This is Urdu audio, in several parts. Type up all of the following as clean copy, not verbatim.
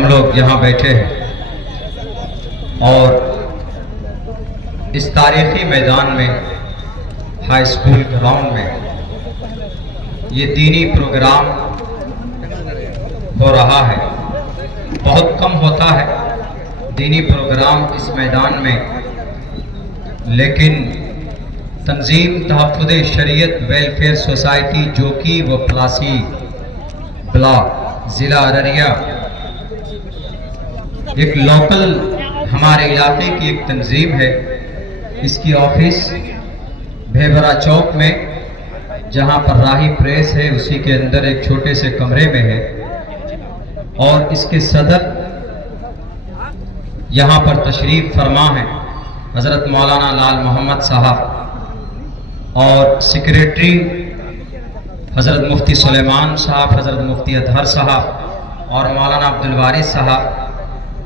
ہم لوگ یہاں بیٹھے ہیں اور اس تاریخی میدان میں ہائی اسکول گراؤنڈ میں یہ دینی پروگرام ہو رہا ہے. بہت کم ہوتا ہے دینی پروگرام اس میدان میں، لیکن تنظیم تحفظ شریعت ویلفیئر سوسائٹی جو کہ وہ پلاسی بلاک ضلع ارریہ ایک لوکل ہمارے علاقے کی ایک تنظیم ہے. اس کی آفس بھیبرا چوک میں، جہاں پر راہی پریس ہے، اسی کے اندر ایک چھوٹے سے کمرے میں ہے، اور اس کے صدر یہاں پر تشریف فرما ہے حضرت مولانا لال محمد صاحب، اور سیکریٹری حضرت مفتی سلیمان صاحب، حضرت مفتی اطہر صاحب اور مولانا عبدالوارث صاحب.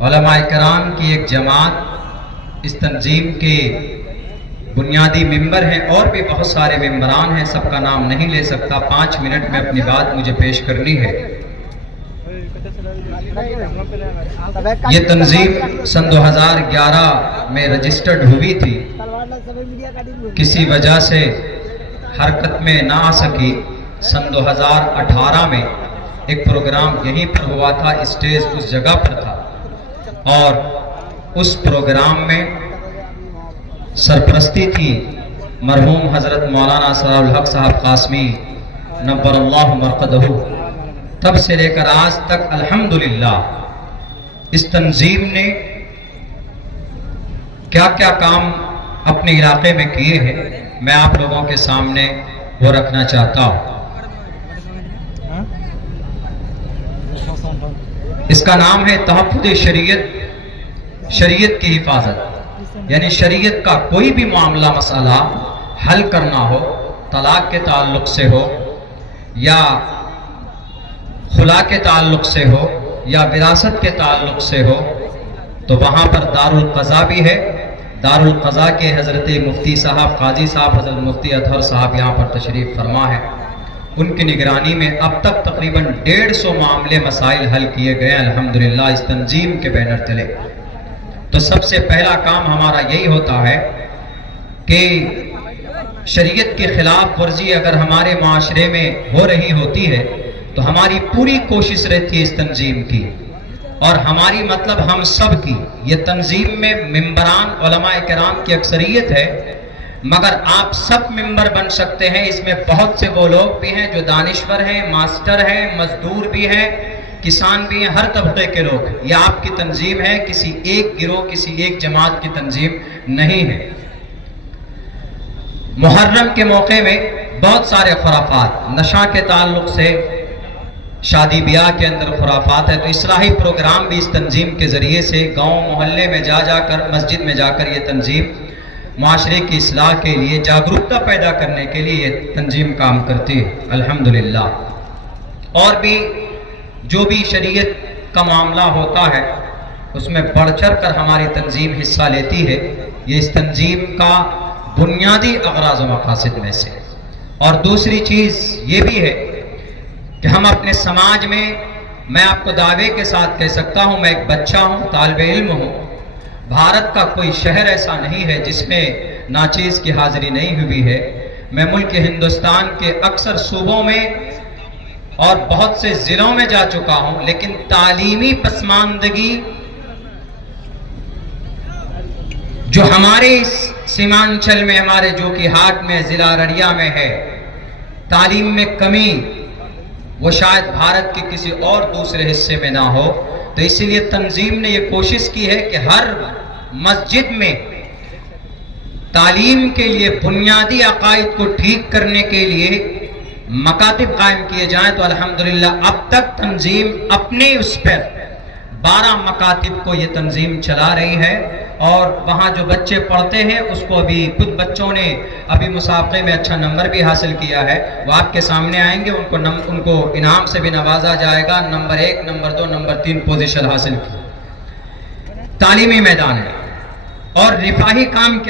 علماء کرام کی ایک جماعت اس تنظیم کے بنیادی ممبر ہیں، اور بھی بہت سارے ممبران ہیں، سب کا نام نہیں لے سکتا. 5 منٹ میں اپنی بات مجھے پیش کرنی ہے. یہ تنظیم سن 2011 میں رجسٹرڈ ہوئی تھی، کسی وجہ سے حرکت میں نہ آ سکی. سن 2018 میں ایک پروگرام یہیں پر ہوا تھا، اسٹیج اس جگہ پر تھا، اور اس پروگرام میں سرپرستی تھی مرحوم حضرت مولانا ثناء الحق صاحب قاسمی نبر اللہ مرقدہ. تب سے لے کر آج تک الحمدللہ اس تنظیم نے کیا کیا کام اپنے علاقے میں کیے ہیں، میں آپ لوگوں کے سامنے وہ رکھنا چاہتا ہوں. اس کا نام ہے تحفظ شریعت، شریعت کی حفاظت. یعنی شریعت کا کوئی بھی معاملہ مسئلہ حل کرنا ہو، طلاق کے تعلق سے ہو یا خلا کے تعلق سے ہو یا وراثت کے تعلق سے ہو، تو وہاں پر دارالقضاء بھی ہے. دارالقضاء کے حضرت مفتی صاحب، قاضی صاحب حضرت مفتی اطہر صاحب یہاں پر تشریف فرما ہے. ان کی نگرانی میں اب تک تقریباً 150 معاملے مسائل حل کیے گئے الحمدللہ اس تنظیم کے بینر تلے. تو سب سے پہلا کام ہمارا یہی ہوتا ہے کہ شریعت کی خلاف ورزی اگر ہمارے معاشرے میں ہو رہی ہوتی ہے تو ہماری پوری کوشش رہتی ہے اس تنظیم کی، اور ہماری مطلب ہم سب کی. یہ تنظیم میں ممبران علماء کرام کی اکثریت ہے، مگر آپ سب ممبر بن سکتے ہیں. اس میں بہت سے وہ لوگ بھی ہیں جو دانشور ہیں، ماسٹر ہیں، مزدور بھی ہیں، کسان بھی ہیں، ہر طبقے کے لوگ. یہ آپ کی تنظیم ہے، کسی ایک گروہ، کسی ایک جماعت کی تنظیم نہیں ہے. محرم کے موقع میں بہت سارے خرافات، نشہ کے تعلق سے شادی بیاہ کے اندر خرافات ہے، تو اصلاحی پروگرام بھی اس تنظیم کے ذریعے سے گاؤں محلے میں جا کر، مسجد میں جا کر یہ تنظیم معاشرے کی اصلاح کے لیے، جاگرکتا پیدا کرنے کے لیے یہ تنظیم کام کرتی ہے الحمدللہ. اور بھی جو بھی شریعت کا معاملہ ہوتا ہے اس میں بڑھ چڑھ کر ہماری تنظیم حصہ لیتی ہے. یہ اس تنظیم کا بنیادی اغراض و مقاصد میں سے. اور دوسری چیز یہ بھی ہے کہ ہم اپنے سماج میں آپ کو دعوے کے ساتھ کہہ سکتا ہوں، میں ایک بچہ ہوں، طالب علم ہوں. بھارت کا کوئی شہر ایسا نہیں ہے جس میں ناچیز کی حاضری نہیں ہوئی ہے. میں ملک ہندوستان کے اکثر صوبوں میں اور بہت سے ضلعوں میں جا چکا ہوں، لیکن تعلیمی پسماندگی جو ہمارے سیمانچل میں، ہمارے جو کہ ہاٹ میں، ضلع ارریہ میں ہے، تعلیم میں کمی، وہ شاید بھارت کے کسی اور دوسرے حصے میں نہ ہو. تو اسی لیے تنظیم نے یہ کوشش کی ہے کہ ہر مسجد میں تعلیم کے لیے بنیادی عقائد کو ٹھیک کرنے کے لیے مکاتب قائم کیے جائیں. تو الحمدللہ اب تک تنظیم اپنے اس پر 12 مکاتب کو یہ تنظیم چلا رہی ہے، اور وہاں جو بچے پڑھتے ہیں اس کو ابھی کچھ بچوں نے ابھی مسابقے میں اچھا نمبر بھی حاصل کیا ہے، وہ آپ کے سامنے آئیں گے، ان کو انعام سے بھی نوازا جائے گا. نمبر 1، نمبر 2، نمبر 3 پوزیشن حاصل کی. تعلیمی میدان ہے. اور رفاہی کام کیا